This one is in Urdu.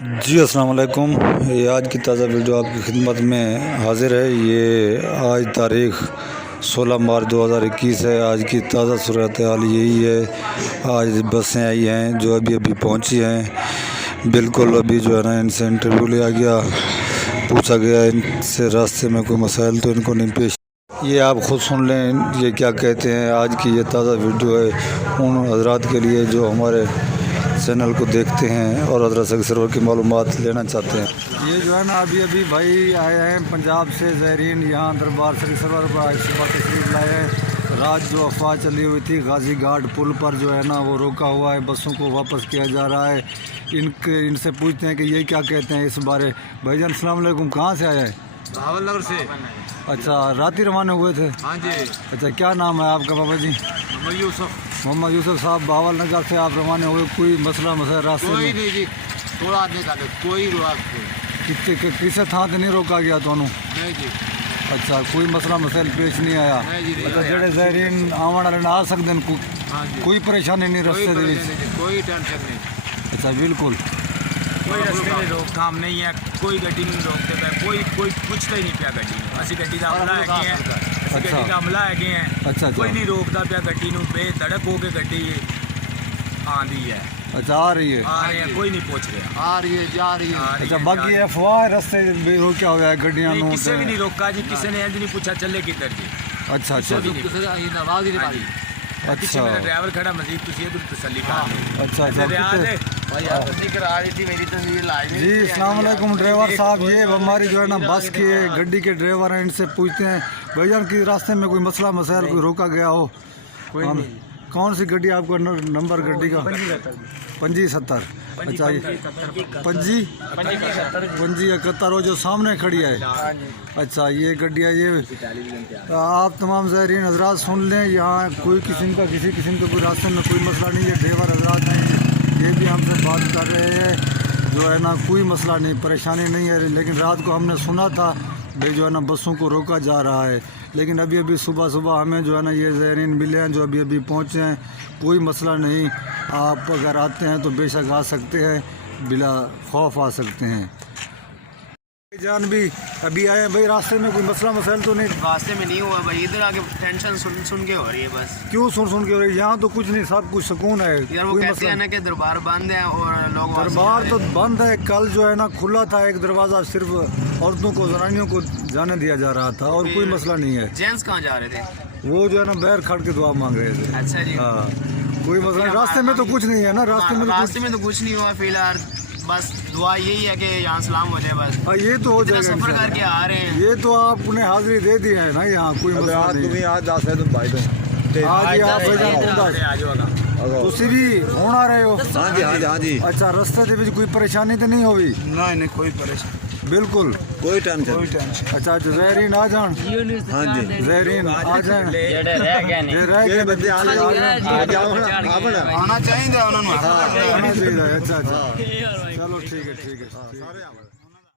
جی السلام علیکم، یہ آج کی تازہ ویڈیو آپ کی خدمت میں حاضر ہے۔ یہ آج تاریخ 16 مارچ 2021 ہے۔ آج کی تازہ صورتحال یہی ہے، آج بسیں آئی ہیں جو ابھی پہنچی ہیں۔ بالکل ابھی جو ہے نا ان سے انٹرویو لیا گیا، پوچھا گیا ان سے راستے میں کوئی مسائل تو ان کو نہیں پیش۔ یہ آپ خود سن لیں یہ کیا کہتے ہیں۔ آج کی یہ تازہ ویڈیو ہے ان حضرات کے لیے جو ہمارے چینل کو دیکھتے ہیں اور حضرت سرور کی معلومات لینا چاہتے ہیں۔ یہ جو ہے نا ابھی بھائی آئے ہیں پنجاب سے، زائرین یہاں دربار شریف سرور پر تشریف لائے ہیں۔ رات جو افواہ چلی ہوئی تھی غازی گھاٹ پل پر جو ہے نا وہ روکا ہوا ہے، بسوں کو واپس کیا جا رہا ہے۔ ان سے پوچھتے ہیں کہ یہ کیا کہتے ہیں اس بارے۔ بھائی جان السلام علیکم، کہاں سے آیا ہے؟ بھاول نگر سے۔ اچھا، رات ہی روانہ ہوئے تھے؟ ہاں جی۔ اچھا، کیا نام ہے آپ کا بابا جی؟ محمد یوسف صاحب، بھاول نگر سے آپ روانہ ہوئے، کوئی مسئلہ راستے میں؟ کوئی نہیں جی، تھوڑا نہیں کرتے کوئی راستے کسی تھان سے نہیں روکا گیا تو نہیں جی۔ اچھا، کوئی مسئلہ مسائل پیش نہیں آیا؟ اچھا، جڑے زائرین آون والے آ سکتے ہیں، کوئی پریشانی نہیں رستے دے وچ؟ کوئی ٹینشن نہیں۔ اچھا، بالکل کوئی رستے میں روک تھام نہیں ہے، کوئی گڈی نہیں روکتے پہ، کوئی پوچھتا ہی نہیں پیا گڈی نوں۔ اسی گڈی دا عملہ ہے گڈی دا عملہ ہے، اچھا کوئی نہیں روکتا پیا گڈی نوں، بے دھڑک ہو کے گڈی آندی ہے۔ اچھا، آ رہی ہے کوئی نہیں پوچھ رہا، آ رہی ہے جا رہی ہے۔ اچھا، باقی افواہ رستے میں روکیا ہوا ہے گڈیاں نوں؟ کسی بھی نہیں روکا جی، کسی نے انج نہیں پوچھا چلے کدھر جی۔ اچھا اچھا اچھا، میرا ڈرائیور کھڑا مزید تسی ادھر تسلی کر لو۔ اچھا جی السلام علیکم ڈرائیور صاحب، یہ ہماری جو ہے نا بس کے گڈی کے ڈرائیور ہیں، ان سے پوچھتے ہیں بھائی جان کی راستے میں کوئی مسئلہ مسائل کوئی روکا گیا ہو؟ کون سی گڈی آپ کا نمبر گڈی کا؟ 2570۔ اچھا، 2571 وہ جو سامنے کھڑی ہے۔ اچھا، یہ گڈیاں یہ آپ تمام زائرین حضرات سن لیں، یہاں کوئی کسی قسم کا کوئی راستے میں کوئی مسئلہ نہیں ہے۔ ڈرائیور حضرات ہیں، یہ بھی ہم سے بات کر رہے ہیں، جو ہے نا کوئی مسئلہ نہیں، پریشانی نہیں ہے۔ لیکن رات کو ہم نے سنا تھا بھائی جو ہے نا بسوں کو روکا جا رہا ہے، لیکن ابھی صبح ہمیں جو ہے نا یہ زائرین ملے ہیں جو ابھی پہنچے ہیں۔ کوئی مسئلہ نہیں، آپ اگر آتے ہیں تو بے شک آ سکتے ہیں، بلا خوف آ سکتے ہیں۔ جان بھی ابھی آئے بھائی، راستے میں کوئی مسئلہ مسائل تو نہیں؟ راستے میں نہیں ہوا بھائی، ادھر آگے ٹینشن سن کے ہو رہی ہے بس۔ کیوں سن کے ہو رہی ہے؟ یہاں تو کچھ نہیں، سب کچھ سکون ہے یار۔ وہ کہتے ہیں نا کہ دربار بند ہے اور لوگ دربار تو بند ہے، کل جو ہے نا کھلا تھا ایک دروازہ، صرف عورتوں کو زنانیوں کو جانے دیا جا رہا تھا اور کوئی مسئلہ نہیں ہے۔ جینٹس کہاں جا رہے تھے؟ وہ جو ہے نا باہر کھڑ کے دعا مانگ رہے تھے۔ اچھا جی، ہاں، کوئی مسئلہ نہیں، راستے میں تو کچھ نہیں ہے نا، راستے میں تو کچھ نہیں ہوا فی الحال، بس دعا یہی ہے کہ یہاں سلام ہو جائے بس۔ ہاں، یہ تو ہو جائے گا، سفر کر کے آ رہے ہیں، یہ تو آپ نے حاضری دے دی ہے نا، یہاں کوئی مسئلہ نہیں۔ تسی بھی ہون آ رہے ہو؟ ہاں جی۔ اچھا، رستے دے وچ کوئی پریشانی تو نہیں ہوئی؟ نہیں کوئی پریشانی، بالکل کوئی ٹینشن۔ اچھا، زائرین آ جان؟ ہاں جی، زائرین آ جائیں، یہ بندے آنا آنا چاہیے انہوں نے۔ اچھا، چلو ٹھیک ہے۔